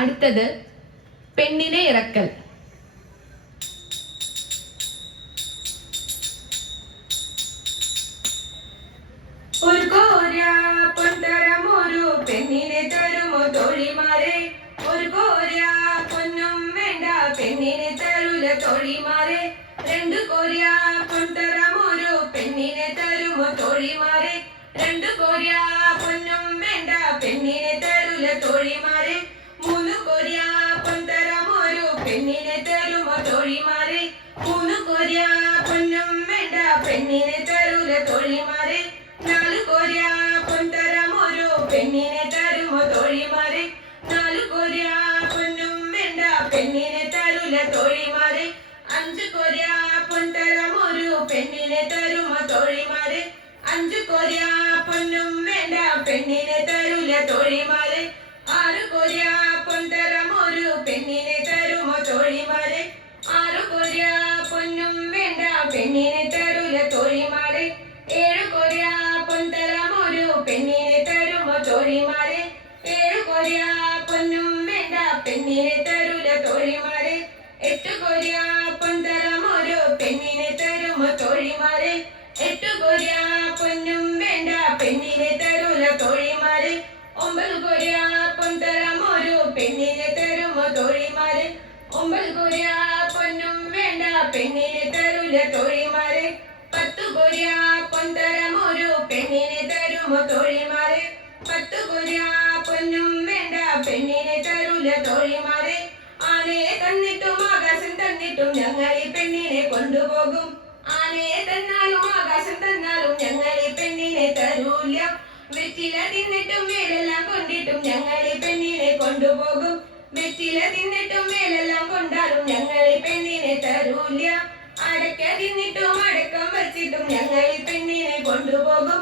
അടുത്തത് പെണ്ണിനെ ഇറക്കൽ. ഒരു പെണ്ണിനെ തരുമോ തൊഴിമാരെ? ഒരു കോര പൊന്നും വേണ്ട പെണ്ണിനെ തരൂല തൊഴിമാരെ. രണ്ട് കോര പൊന്തരമൊരു പെണ്ണിനെ തരുമോ തൊഴിമാരെ? രണ്ട് കോര പൊന്നും വേണ്ട പെണ്ണിനെ തരൂല തൊഴിമാരെ. മൂന്ന് കോര പൊന്നും വേണ്ട. പെണ്ണിനെ തരൂല തൊഴിമാരെ. നാല് കോര പൊന്തരമൊരു പെണ്ണിനെ തരുമോ തൊഴിമാരെ. നാല് കോര പൊന്നും വേണ്ട. പെണ്ണിനെ തരൂല തൊഴിമാരെ. അഞ്ച് കോര പൊന്തരമൊരു പെണ്ണിനെ തരുമോ തൊഴിമാരെ. അഞ്ച് കോര പൊന്നും വേണ്ട. പെണ്ണിനെ തരൂല തൊഴിമാരെ. ആറ് കോര പൊന്തരമൊരു പെണ്ണിനെ തരുമോ തൊഴിമാരെ. ആറ് കോര പൊന്നും വേണ്ട പെണ്ണിനെ തരൂല തൊഴിമാരെ ഏഴ് കൊരിയ പൊന്തരമൊരു പെണ്ണിനെ തരുമോ തോഴിമാരെ ഏഴ് കൊരിയ പൊന്നും വേണ്ട പെണ്ണിനെ തരൂല തോഴിമാരെ എട്ട് കൊരിയ പൊന്തരമൊരു പെണ്ണിനെ തരുമോ തോഴിമാരെ എട്ട് കൊരിയ പൊന്നും വേണ്ട പെണ്ണിനെ തരൂല തോഴിമാരെ ഒമ്പത് കൊരിയ പൊന്തരമൊരു പെണ്ണിനെ തരുമോ തോഴിമാരെ ഒമ്പത് വേണ്ട പെണ്ണിനെ തരൂല തോഴിമാരെ. പത്തു കൊരിയ പൊന്തരമൊരു പെണ്ണിനെ തരുമോ തോഴിമാരെ. പത്തു കൊരിയ പൊന്നും വേണ്ട പെണ്ണിനെ തരൂല തോഴിമാരെ. ആനയെ തന്നിട്ടും ആകാശം തന്നിട്ടും ഞങ്ങൾ ഈ പെണ്ണിനെ കൊണ്ടുപോകും. ആനയെ തന്നാലും ആകാശം തന്നാലും ഞങ്ങൾ ഈ പെണ്ണിനെ തരൂല. വെറ്റില തിന്നിട്ടും മേലെല്ലാം കൊണ്ടിട്ടും ഞങ്ങൾ ഈ പെണ്ണിനെ കൊണ്ടുപോകും. വെറ്റില തിന്നിട്ടും മേലെല്ലാം വെച്ചിട്ടും ഞങ്ങൾ ഈ പെണ്ണിനെ കൊണ്ടുപോകും.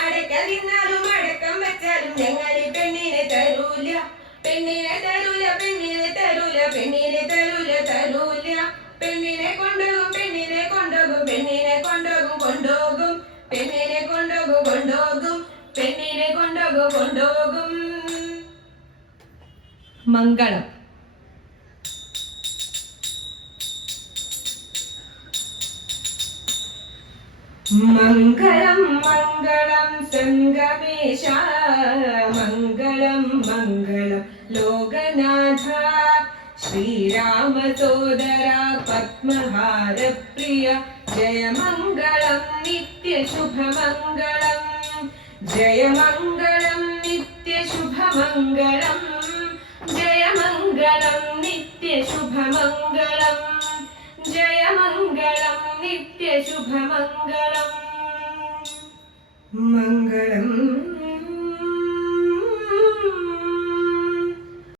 അടക്ക തിന്നാലും അടക്കം വെച്ചാലും ഞങ്ങൾ ഈ പെണ്ണിനെ തരൂല. പെണ്ണിനെ തരൂല പെണ്ണിനെ തരൂല പെണ്ണിനെ തരൂല തരൂല. പെണ്ണിനെ കൊണ്ടുപോകും പെണ്ണിനെ കൊണ്ടുപോകും പെണ്ണിനെ കൊണ്ടുപോകും കൊണ്ടുപോകും. പെണ്ണിനെ കൊണ്ടുപോകും കൊണ്ടുപോകും. പെണ്ണിനെ കൊണ്ടുപോകും കൊണ്ടുപോകും. മംഗളം. മംഗളം മംഗളം സംഗമേശ. മംഗളം മംഗളം ലോകനാഥ. ശ്രീരാമസോദര പത്മഹാര പ്രിയ. ജയ മംഗളം നിത്യശുഭമംഗളം ജയ മംഗളം നിത്യശുഭമംഗളം ജയ മംഗളം നിത്യശുഭമംഗളം മംഗളം. നിത്യശുഭമംഗളം മംഗളം